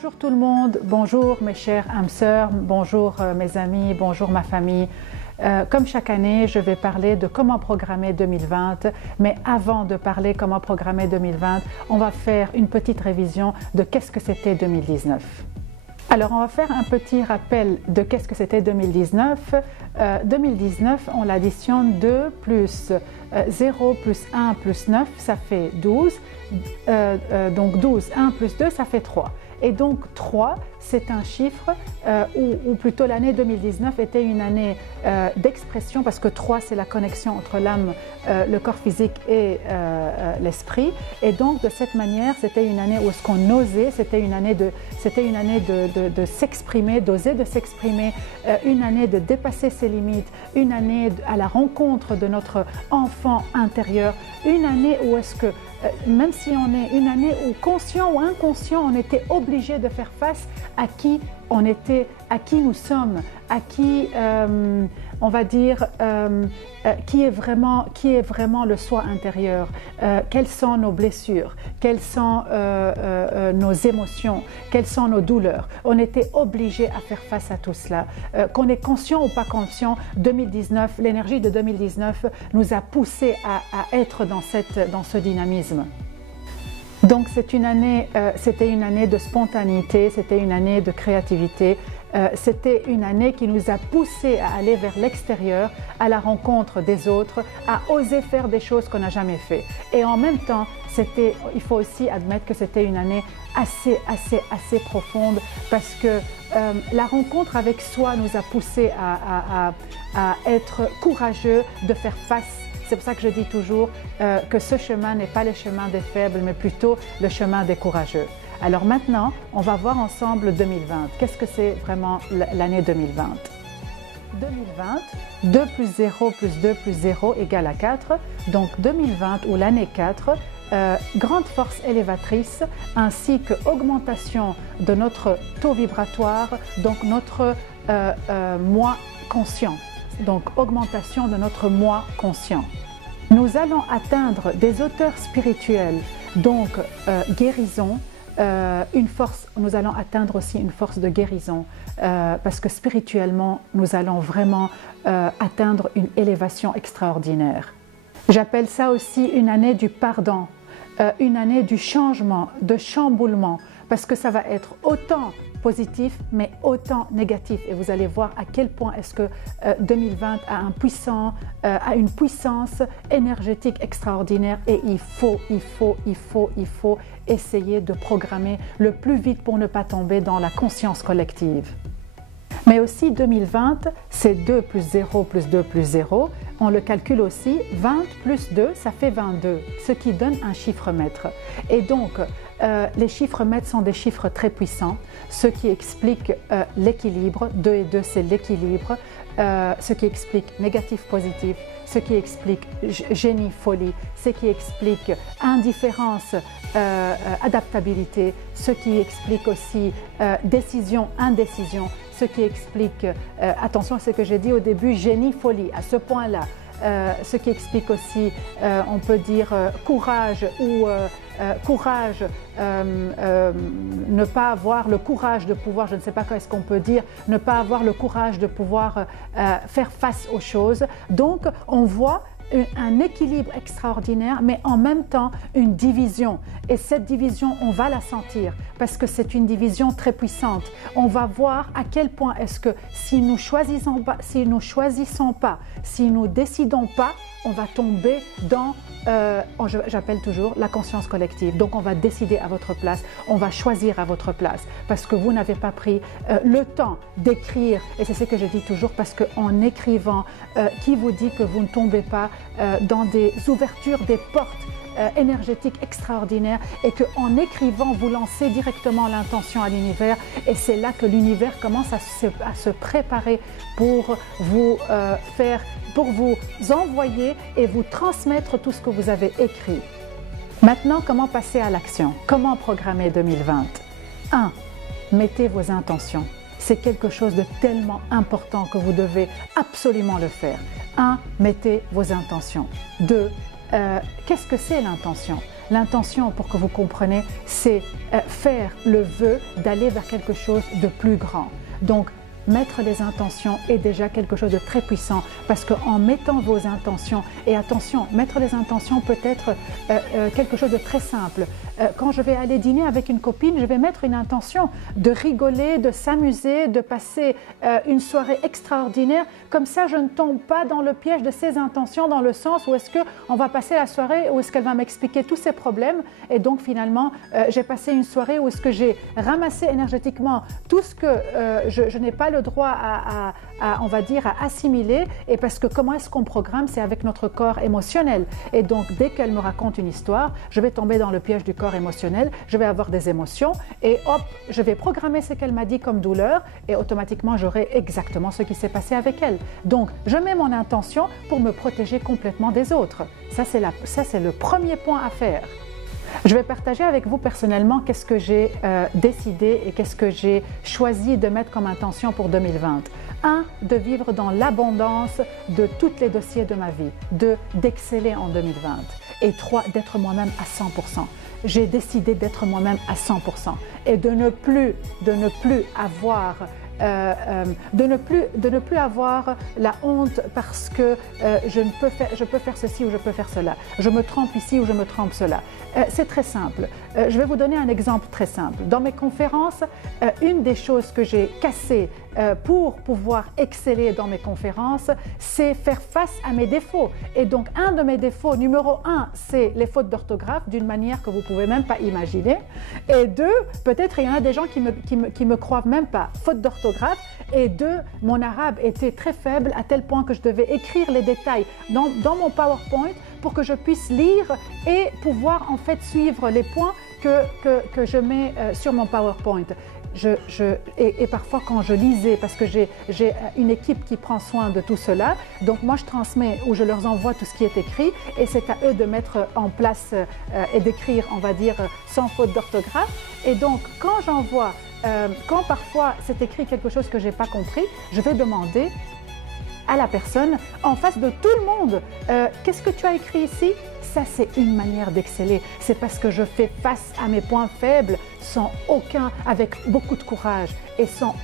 Bonjour tout le monde, bonjour mes chères âmes sœurs, bonjour mes amis, bonjour ma famille. Comme chaque année, je vais parler de comment programmer 2020, mais avant de parler comment programmer 2020, on va faire une petite révision de qu'est-ce que c'était 2019. Alors, on va faire un petit rappel de qu'est-ce que c'était 2019. 2019, on l'additionne 2 plus 0 plus 1 plus 9, ça fait 12. Donc 12, 1 plus 2, ça fait 3. Et donc 3, c'est un chiffre, ou plutôt l'année 2019 était une année d'expression, parce que 3, c'est la connexion entre l'âme, le corps physique et l'esprit. Et donc de cette manière, c'était une année où ce qu'on osait, c'était une année de s'exprimer, d'oser de s'exprimer, une année de dépasser ses limites, une année à la rencontre de notre enfant intérieur, une année où est-ce que, même si on est une année où conscient ou inconscient, on était obligé de faire face à qui on était, à qui nous sommes, à qui, on va dire, qui est vraiment le soi intérieur, quelles sont nos blessures, quelles sont nos émotions, quelles sont nos douleurs. On était obligé à faire face à tout cela. Qu'on est conscient ou pas conscient, 2019, l'énergie de 2019 nous a poussé à être dans ce dynamisme. Donc c'était une année de spontanéité, c'était une année de créativité, c'était une année qui nous a poussé à aller vers l'extérieur, à la rencontre des autres, à oser faire des choses qu'on n'a jamais fait. Et en même temps, il faut aussi admettre que c'était une année assez profonde, parce que la rencontre avec soi nous a poussé à être courageux, de faire face. C'est pour ça que je dis toujours que ce chemin n'est pas le chemin des faibles, mais plutôt le chemin des courageux. Alors maintenant, on va voir ensemble 2020. Qu'est-ce que c'est vraiment l'année 2020? 2020, 2 plus 0 plus 2 plus 0 égale à 4. Donc 2020 ou l'année 4, grande force élévatrice ainsi que augmentation de notre taux vibratoire, donc notre moi conscient. Donc augmentation de notre moi conscient. Nous allons atteindre des hauteurs spirituelles, donc guérison, nous allons atteindre aussi une force de guérison, parce que spirituellement, nous allons vraiment atteindre une élévation extraordinaire. J'appelle ça aussi une année du pardon, une année du changement, de chamboulement, parce que ça va être autant positif, mais autant négatif. Et vous allez voir à quel point est-ce que 2020 a une puissance énergétique extraordinaire, et il faut essayer de programmer le plus vite pour ne pas tomber dans la conscience collective. Mais aussi 2020, c'est 2 plus 0 plus 2 plus 0. On le calcule aussi, 20 plus 2, ça fait 22, ce qui donne un chiffre maître. Et donc, les chiffres maîtres sont des chiffres très puissants, ce qui explique l'équilibre. 2 et 2, c'est l'équilibre, ce qui explique négatif-positif, ce qui explique génie-folie, ce qui explique indifférence, adaptabilité, ce qui explique aussi décision-indécision, ce qui explique, attention à ce que j'ai dit au début, génie-folie, à ce point-là, ce qui explique aussi, on peut dire, courage ou courage, ne pas avoir le courage de pouvoir, je ne sais pas qu'est-ce qu'on peut dire, ne pas avoir le courage de pouvoir faire face aux choses. Donc, on voit un équilibre extraordinaire, mais en même temps une division. Et cette division, on va la sentir, parce que c'est une division très puissante. On va voir à quel point est-ce que si nous choisissons pas, si nous décidons pas, on va tomber dans, j'appelle toujours la conscience collective. Donc on va décider à votre place, on va choisir à votre place, parce que vous n'avez pas pris le temps d'écrire. Et c'est ce que je dis toujours, parce qu'en écrivant, qui vous dit que vous ne tombez pas dans des ouvertures, des portes énergétiques extraordinaires, et qu'en écrivant, vous lancez directement l'intention à l'univers, et c'est là que l'univers commence à se préparer pour vous pour vous envoyer et vous transmettre tout ce que vous avez écrit. Maintenant, comment passer à l'action? Comment programmer 2020? 1. Mettez vos intentions. C'est quelque chose de tellement important que vous devez absolument le faire. 1. Mettez vos intentions. 2. Qu'est-ce que c'est l'intention? L'intention, pour que vous compreniez, c'est faire le vœu d'aller vers quelque chose de plus grand. Donc, mettre les intentions est déjà quelque chose de très puissant parce qu'en mettant vos intentions, et attention, mettre les intentions peut être quelque chose de très simple. Quand je vais aller dîner avec une copine, je vais mettre une intention de rigoler, de s'amuser, de passer une soirée extraordinaire. Comme ça, je ne tombe pas dans le piège de ces intentions dans le sens où est-ce qu'on va passer la soirée, où est-ce qu'elle va m'expliquer tous ses problèmes et donc finalement, j'ai passé une soirée où est-ce que j'ai ramassé énergétiquement tout ce que je n'ai pas le droit on va dire, à assimiler et parce que comment est-ce qu'on programme, c'est avec notre corps émotionnel et donc dès qu'elle me raconte une histoire, je vais tomber dans le piège du corps émotionnel, je vais avoir des émotions et hop, je vais programmer ce qu'elle m'a dit comme douleur et automatiquement j'aurai exactement ce qui s'est passé avec elle. Donc je mets mon intention pour me protéger complètement des autres. Ça c'est le premier point à faire. Je vais partager avec vous personnellement qu'est-ce que j'ai décidé et qu'est-ce que j'ai choisi de mettre comme intention pour 2020. 1. De vivre dans l'abondance de tous les dossiers de ma vie. 2. D'exceller en 2020. Et 3. D'être moi-même à 100%. J'ai décidé d'être moi-même à 100% et de ne plus avoir de ne plus avoir la honte parce que je peux faire ceci ou je peux faire cela. Je me trompe ici ou je me trompe cela. C'est très simple. Je vais vous donner un exemple très simple. Dans mes conférences, une des choses que j'ai cassées pour pouvoir exceller dans mes conférences, c'est faire face à mes défauts. Et donc, un de mes défauts, numéro 1, c'est les fautes d'orthographe d'une manière que vous ne pouvez même pas imaginer. Et 2, peut-être il y en a des gens qui me croient même pas. Faute d'orthographe. Et 2, mon arabe était très faible à tel point que je devais écrire les détails dans mon PowerPoint pour que je puisse lire et pouvoir en fait suivre les points que je mets sur mon PowerPoint. Et parfois quand je lisais, parce que j'ai une équipe qui prend soin de tout cela, donc moi je transmets ou je leur envoie tout ce qui est écrit et c'est à eux de mettre en place et d'écrire, on va dire, sans faute d'orthographe. Et donc quand j'envoie, quand parfois c'est écrit quelque chose que je n'ai pas compris, je vais demander à la personne en face de tout le monde, qu'est-ce que tu as écrit ici? Ça, c'est une manière d'exceller. C'est parce que je fais face à mes points faibles avec beaucoup de courage et sans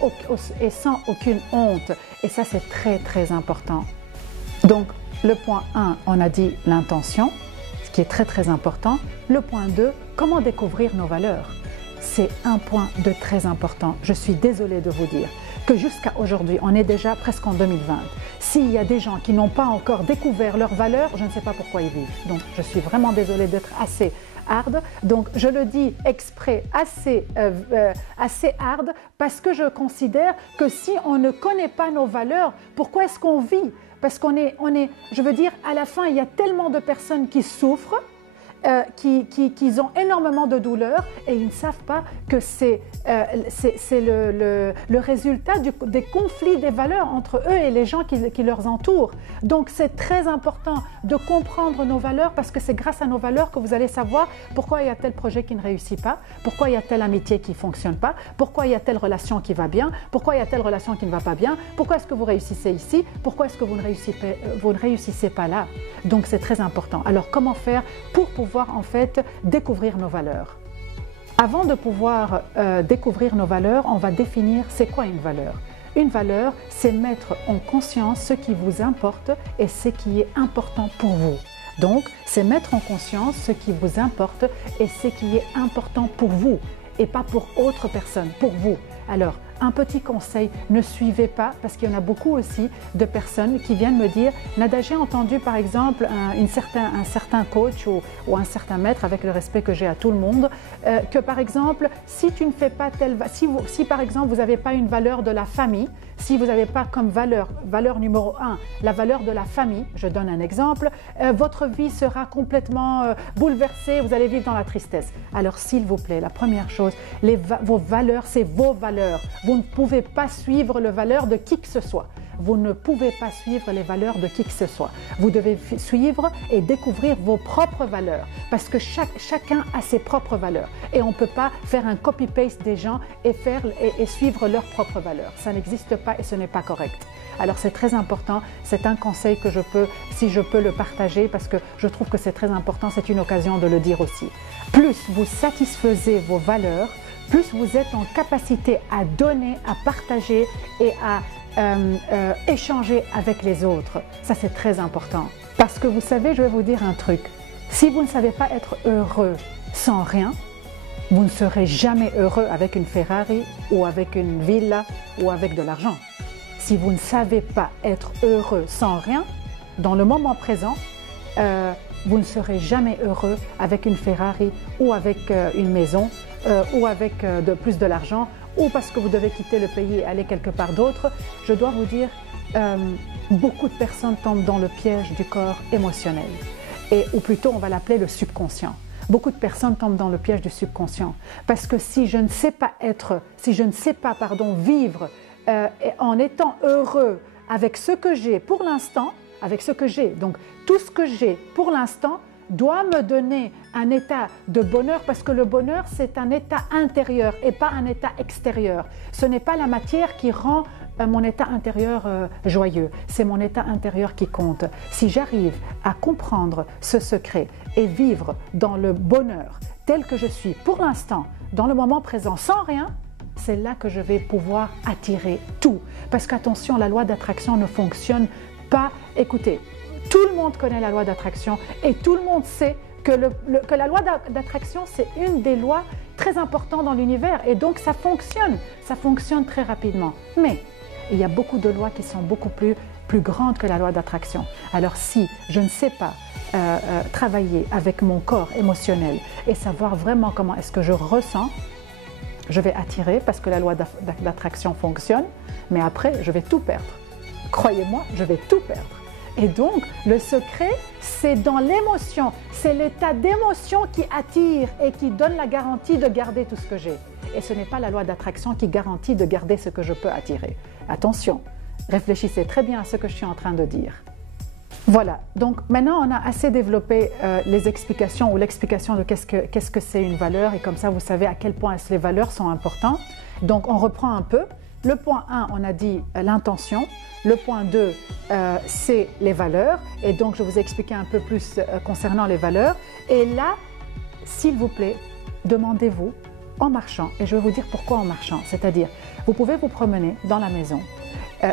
aucune honte. Et ça, c'est très, très important. Donc, le point 1, on a dit l'intention, ce qui est très, très important. Le point 2, comment découvrir nos valeurs? C'est un point de très important. Je suis désolée de vous dire que jusqu'à aujourd'hui, on est déjà presque en 2020. S'il y a des gens qui n'ont pas encore découvert leurs valeurs, je ne sais pas pourquoi ils vivent. Donc, je suis vraiment désolée d'être assez hard. Donc, je le dis exprès assez hard parce que je considère que si on ne connaît pas nos valeurs, pourquoi est-ce qu'on vit? Parce je veux dire, à la fin, il y a tellement de personnes qui souffrent, qui ont énormément de douleurs et ils ne savent pas que c'est le résultat des conflits des valeurs entre eux et les gens qui leur entourent. Donc c'est très important de comprendre nos valeurs parce que c'est grâce à nos valeurs que vous allez savoir pourquoi il y a tel projet qui ne réussit pas, pourquoi il y a telle amitié qui ne fonctionne pas, pourquoi il y a telle relation qui va bien, pourquoi il y a telle relation qui ne va pas bien, pourquoi est-ce que vous réussissez ici, pourquoi est-ce que vous ne réussissez pas là. Donc c'est très important. Alors comment faire pour pouvoir en fait découvrir nos valeurs? Avant de pouvoir découvrir nos valeurs, on va définir c'est quoi une valeur. Une valeur, c'est mettre en conscience ce qui vous importe et ce qui est important pour vous. Donc, c'est mettre en conscience ce qui vous importe et ce qui est important pour vous et pas pour autre personne, pour vous. Alors, un petit conseil, ne suivez pas, parce qu'il y en a beaucoup aussi de personnes qui viennent me dire « Nada, j'ai entendu par exemple un certain coach ou un certain maître, avec le respect que j'ai à tout le monde, que par exemple, si tu ne fais pas si par exemple vous n'avez pas une valeur de la famille, si vous n'avez pas comme valeur numéro 1, la valeur de la famille, je donne un exemple, votre vie sera complètement bouleversée, vous allez vivre dans la tristesse. » Alors s'il vous plaît, la première chose, vos valeurs, c'est vos valeurs. Vous Vous ne pouvez pas suivre les valeurs de qui que ce soit. Vous ne pouvez pas suivre les valeurs de qui que ce soit. Vous devez suivre et découvrir vos propres valeurs parce que chacun a ses propres valeurs et on ne peut pas faire un copy-paste des gens et suivre leurs propres valeurs. Ça n'existe pas et ce n'est pas correct. Alors c'est très important, c'est un conseil que si je peux le partager parce que je trouve que c'est très important, c'est une occasion de le dire aussi. Plus vous satisfaisez vos valeurs, plus vous êtes en capacité à donner, à partager et à échanger avec les autres. Ça, c'est très important. Parce que vous savez, je vais vous dire un truc. Si vous ne savez pas être heureux sans rien, vous ne serez jamais heureux avec une Ferrari ou avec une villa ou avec de l'argent. Si vous ne savez pas être heureux sans rien, dans le moment présent, vous ne serez jamais heureux avec une Ferrari ou avec une maison ou avec plus de l'argent ou parce que vous devez quitter le pays et aller quelque part d'autre. Je dois vous dire, beaucoup de personnes tombent dans le piège du corps émotionnel, ou plutôt on va l'appeler le subconscient. Beaucoup de personnes tombent dans le piège du subconscient parce que si je ne sais pas vivre en étant heureux avec ce que j'ai pour l'instant, donc tout ce que j'ai pour l'instant doit me donner un état de bonheur parce que le bonheur c'est un état intérieur et pas un état extérieur. Ce n'est pas la matière qui rend mon état intérieur joyeux, c'est mon état intérieur qui compte. Si j'arrive à comprendre ce secret et vivre dans le bonheur tel que je suis pour l'instant, dans le moment présent, sans rien, c'est là que je vais pouvoir attirer tout. Parce qu'attention, la loi d'attraction ne fonctionne pas. Écoutez, tout le monde connaît la loi d'attraction et tout le monde sait que la loi d'attraction, c'est une des lois très importantes dans l'univers et donc ça fonctionne très rapidement. Mais il y a beaucoup de lois qui sont beaucoup plus grandes que la loi d'attraction. Alors si je ne sais pas travailler avec mon corps émotionnel et savoir vraiment comment est-ce que je ressens, je vais attirer parce que la loi d'attraction fonctionne, mais après je vais tout perdre. Croyez-moi, je vais tout perdre. Et donc, le secret, c'est dans l'émotion. C'est l'état d'émotion qui attire et qui donne la garantie de garder tout ce que j'ai. Et ce n'est pas la loi d'attraction qui garantit de garder ce que je peux attirer. Attention, réfléchissez très bien à ce que je suis en train de dire. Voilà, donc maintenant on a assez développé les explications ou l'explication de qu'est-ce que c'est une valeur et comme ça vous savez à quel point les valeurs sont importantes. Donc on reprend un peu. Le point 1, on a dit l'intention. Le point 2, c'est les valeurs. Et donc, je vous ai expliqué un peu plus concernant les valeurs. Et là, s'il vous plaît, demandez-vous en marchant. Et je vais vous dire pourquoi en marchant. C'est-à-dire, vous pouvez vous promener dans la maison.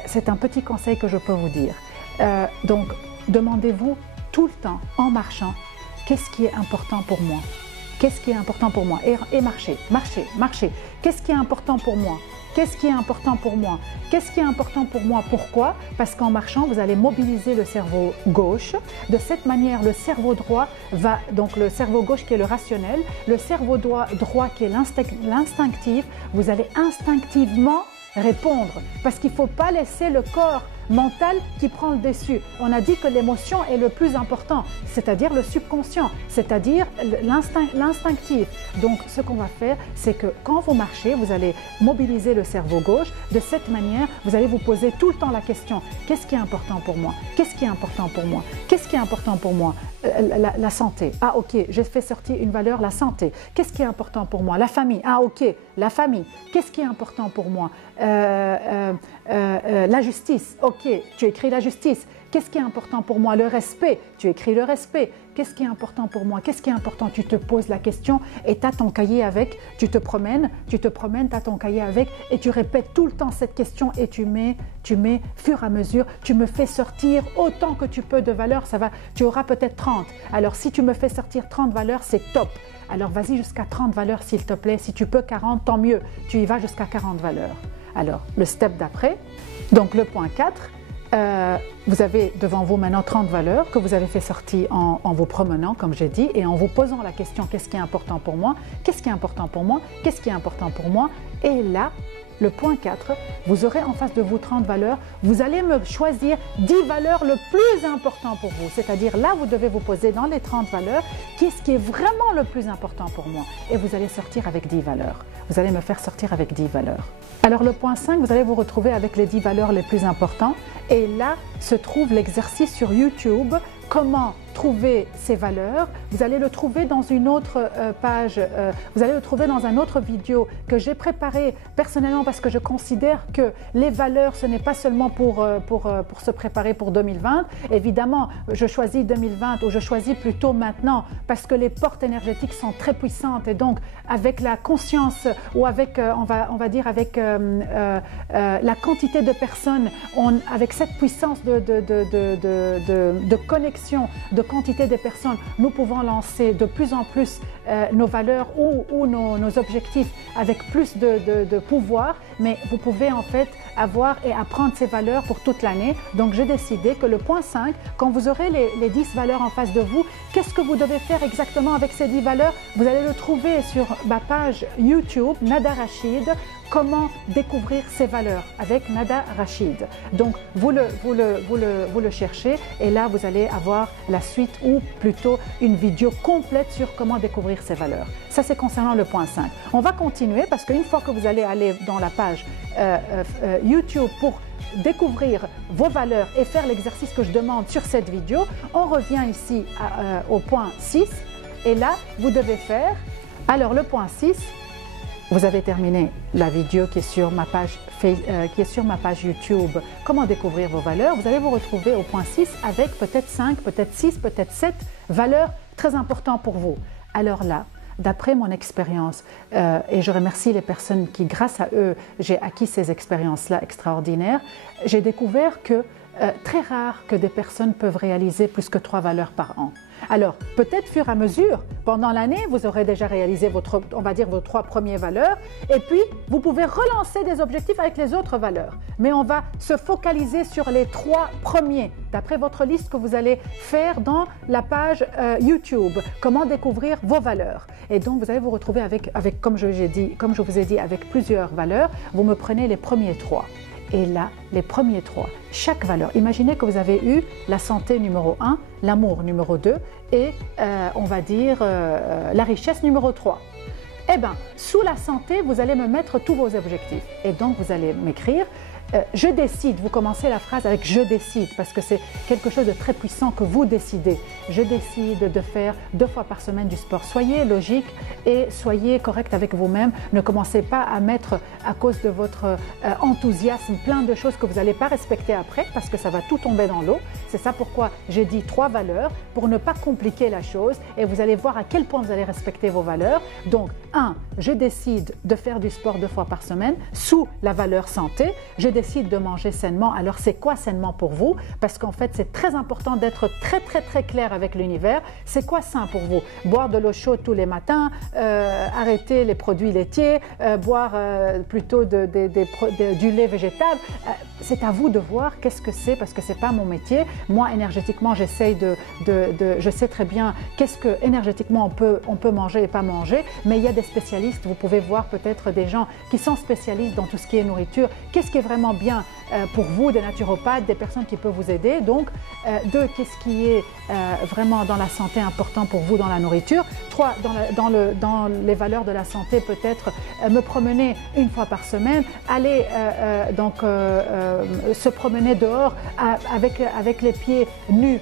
C'est un petit conseil que je peux vous dire. Donc, demandez-vous tout le temps en marchant, qu'est-ce qui est important pour moi? Qu'est-ce qui est important pour moi? Et marchez, marchez, marchez. Qu'est-ce qui est important pour moi? Qu'est-ce qui est important pour moi? Qu'est-ce qui est important pour moi? Pourquoi? Parce qu'en marchant, vous allez mobiliser le cerveau gauche. De cette manière, le cerveau droit va, donc le cerveau gauche qui est le rationnel, le cerveau droit qui est l'instinctif, vous allez instinctivement répondre. Parce qu'il ne faut pas laisser le corps mental qui prend le dessus. On a dit que l'émotion est le plus important, c'est-à-dire le subconscient, c'est-à-dire l'instinctif. Donc, ce qu'on va faire, c'est que quand vous marchez, vous allez mobiliser le cerveau gauche. De cette manière, vous allez vous poser tout le temps la question, qu'est-ce qui est important pour moi? Qu'est-ce qui est important pour moi? Qu'est-ce qui est important pour moi? La santé. Ah, ok, j'ai fait sortir une valeur, la santé. Qu'est-ce qui est important pour moi? La famille. Ah, ok, la famille. Qu'est-ce qui est important pour moi? La justice. Ok, tu écris la justice. Qu'est-ce qui est important pour moi? Le respect. Tu écris le respect. Qu'est-ce qui est important pour moi? Qu'est-ce qui est important? Tu te poses la question et tu as ton cahier avec. Tu te promènes, tu as ton cahier avec et tu répètes tout le temps cette question et tu mets, fur et à mesure, tu me fais sortir autant que tu peux de valeurs. Ça va, tu auras peut-être 30. Alors, si tu me fais sortir 30 valeurs, c'est top. Alors, vas-y jusqu'à 30 valeurs, s'il te plaît. Si tu peux 40, tant mieux. Tu y vas jusqu'à 40 valeurs. Alors, le step d'après, donc le point 4, vous avez devant vous maintenant 30 valeurs que vous avez fait sortir en vous promenant, comme j'ai dit, et en vous posant la question, qu'est-ce qui est important pour moi? Qu'est-ce qui est important pour moi? Qu'est-ce qui est important pour moi? Et là, le point 4, vous aurez en face de vous 30 valeurs, vous allez me choisir 10 valeurs le plus important pour vous. C'est-à-dire là, vous devez vous poser dans les 30 valeurs, qu'est-ce qui est vraiment le plus important pour moi? Et vous allez sortir avec 10 valeurs. vous allez me faire sortir avec 10 valeurs. Alors le point 5, vous allez vous retrouver avec les 10 valeurs les plus importantes et là se trouve l'exercice sur YouTube, comment trouver ces valeurs. Vous allez le trouver dans une autre page, vous allez le trouver dans une autre vidéo que j'ai préparée personnellement parce que je considère que les valeurs, ce n'est pas seulement pour se préparer pour 2020. Évidemment, je choisis 2020 ou je choisis plutôt maintenant parce que les portes énergétiques sont très puissantes et donc avec la conscience ou avec, on va dire avec la quantité de personnes, avec cette puissance de connexion, de quantité de personnes, nous pouvons lancer de plus en plus nos valeurs ou nos objectifs avec plus de pouvoir, mais vous pouvez en fait avoir et apprendre ces valeurs pour toute l'année. Donc j'ai décidé que le point 5, quand vous aurez les 10 valeurs en face de vous, qu'est-ce que vous devez faire exactement avec ces 10 valeurs? Vous allez le trouver sur ma page YouTube, Nada Rachid, comment découvrir ces valeurs avec Nada Rachid. Donc vous le cherchez et là vous allez avoir la suite ou plutôt une vidéo complète sur comment découvrir ces valeurs. Ça c'est concernant le point 5. On va continuer parce qu'une fois que vous allez aller dans la page YouTube pour découvrir vos valeurs et faire l'exercice que je demande sur cette vidéo, on revient ici au point 6 et là vous devez faire, alors le point 6, vous avez terminé la vidéo qui est sur ma page YouTube, comment découvrir vos valeurs. Vous allez vous retrouver au point 6 avec peut-être 5, peut-être 6, peut-être 7 valeurs très importantes pour vous. Alors là, d'après mon expérience, et je remercie les personnes qui, grâce à eux, j'ai acquis ces expériences-là extraordinaires, j'ai découvert que très rare que des personnes peuvent réaliser plus que 3 valeurs par an. Alors, peut-être fur et à mesure, pendant l'année, vous aurez déjà réalisé on va dire vos 3 premières valeurs et puis vous pouvez relancer des objectifs avec les autres valeurs. Mais on va se focaliser sur les 3 premiers, d'après votre liste que vous allez faire dans la page YouTube, comment découvrir vos valeurs. Et donc, vous allez vous retrouver avec comme je vous ai dit, avec plusieurs valeurs. Vous me prenez les premiers 3. Et là, les premiers 3, chaque valeur. Imaginez que vous avez eu la santé numéro 1, l'amour numéro 2 et on va dire la richesse numéro 3. Eh bien, sous la santé, vous allez me mettre tous vos objectifs. Et donc, vous allez m'écrire je décide, vous commencez la phrase avec je décide parce que c'est quelque chose de très puissant que vous décidez. Je décide de faire 2 fois par semaine du sport. Soyez logique et soyez correct avec vous-même. Ne commencez pas à mettre à cause de votre enthousiasme plein de choses que vous n'allez pas respecter après parce que ça va tout tomber dans l'eau. C'est ça pourquoi j'ai dit 3 valeurs pour ne pas compliquer la chose et vous allez voir à quel point vous allez respecter vos valeurs. Donc 1, je décide de faire du sport 2 fois par semaine sous la valeur santé. Je décide de manger sainement. Alors c'est quoi sainement pour vous? Parce qu'en fait c'est très important d'être très clair avec l'univers. C'est quoi sain pour vous? Boire de l'eau chaude tous les matins, arrêter les produits laitiers, boire plutôt du lait végétal. C'est à vous de voir qu'est-ce que c'est parce que c'est pas mon métier. Moi énergétiquement j'essaye je sais très bien qu'est-ce que énergétiquement on peut manger et pas manger, mais il y a des spécialistes. Vous pouvez voir peut-être des gens qui sont spécialistes dans tout ce qui est nourriture. Qu'est-ce qui est vraiment bien pour vous, des naturopathes, des personnes qui peuvent vous aider. Donc 2, qu'est-ce qui est vraiment dans la santé important pour vous dans la nourriture. 3, dans les valeurs de la santé, peut-être me promener 1 fois par semaine, aller se promener dehors avec les pieds nus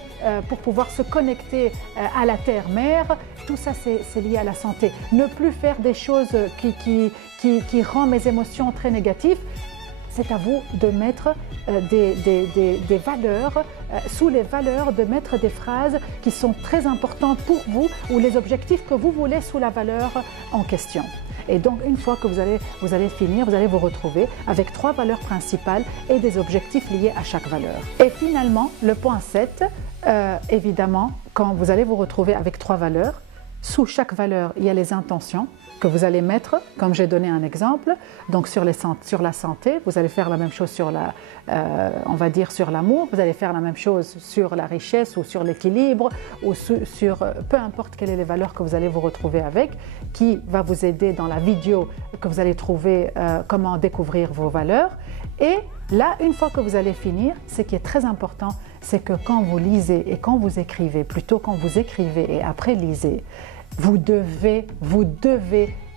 pour pouvoir se connecter à la terre-mère. Tout ça, c'est lié à la santé. Ne plus faire des choses qui rendent mes émotions très négatives. C'est à vous de mettre des valeurs, sous les valeurs, de mettre des phrases qui sont très importantes pour vous ou les objectifs que vous voulez sous la valeur en question. Et donc, une fois que vous allez finir, vous allez vous retrouver avec 3 valeurs principales et des objectifs liés à chaque valeur. Et finalement, le point 7, évidemment, quand vous allez vous retrouver avec 3 valeurs, sous chaque valeur, il y a les intentions que vous allez mettre, comme j'ai donné un exemple. Donc sur la santé, vous allez faire la même chose sur on va dire sur l'amour, vous allez faire la même chose sur la richesse ou sur l'équilibre ou sur peu importe quelles sont les valeurs que vous allez vous retrouver avec, qui va vous aider dans la vidéo que vous allez trouver comment découvrir vos valeurs. Et là, une fois que vous allez finir, ce qui est très important, c'est que quand vous lisez et quand vous écrivez, plutôt quand vous écrivez et après lisez, vous devez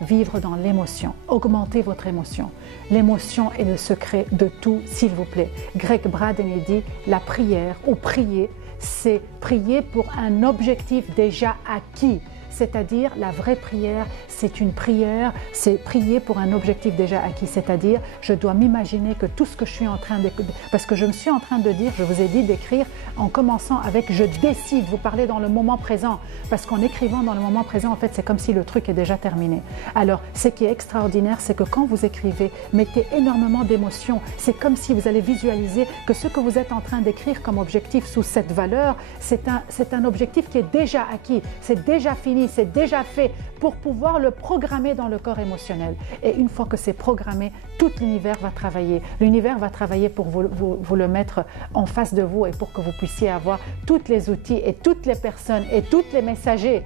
vivre dans l'émotion. Augmentez votre émotion. L'émotion est le secret de tout, s'il vous plaît. Greg Braden dit, la prière ou prier, c'est prier pour un objectif déjà acquis. C'est-à-dire, la vraie prière, c'est une prière, c'est prier pour un objectif déjà acquis. C'est-à-dire, je dois m'imaginer que tout ce que je suis en train de... Parce que je me suis en train de dire, je vous ai dit d'écrire en commençant avec « je décide ». Vous parlez dans le moment présent. Parce qu'en écrivant dans le moment présent, en fait, c'est comme si le truc est déjà terminé. Alors, ce qui est extraordinaire, c'est que quand vous écrivez, mettez énormément d'émotions. C'est comme si vous allez visualiser que ce que vous êtes en train d'écrire comme objectif sous cette valeur, c'est un objectif qui est déjà acquis, c'est déjà fini, c'est déjà fait pour pouvoir le programmer dans le corps émotionnel. Et une fois que c'est programmé, tout l'univers va travailler. L'univers va travailler pour vous le mettre en face de vous et pour que vous puissiez avoir tous les outils et toutes les personnes et tous les messagers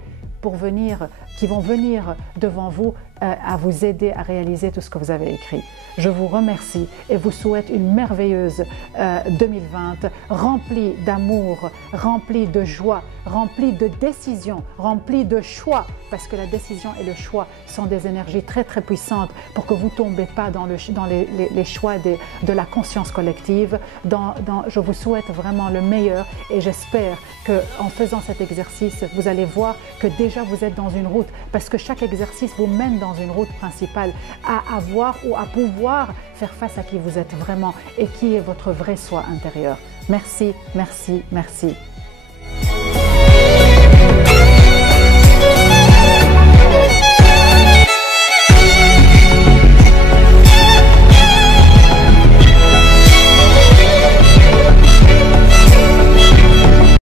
qui vont venir devant vous à vous aider à réaliser tout ce que vous avez écrit. Je vous remercie et vous souhaite une merveilleuse 2020 remplie d'amour, remplie de joie, remplie de décisions, remplie de choix, parce que la décision et le choix sont des énergies très très puissantes pour que vous ne tombez pas dans les choix de la conscience collective. Je vous souhaite vraiment le meilleur et j'espère qu'en faisant cet exercice, vous allez voir que déjà vous êtes dans une route, parce que chaque exercice vous mène dans une route principale à avoir ou à pouvoir faire face à qui vous êtes vraiment et qui est votre vrai soi intérieur. Merci, merci, merci.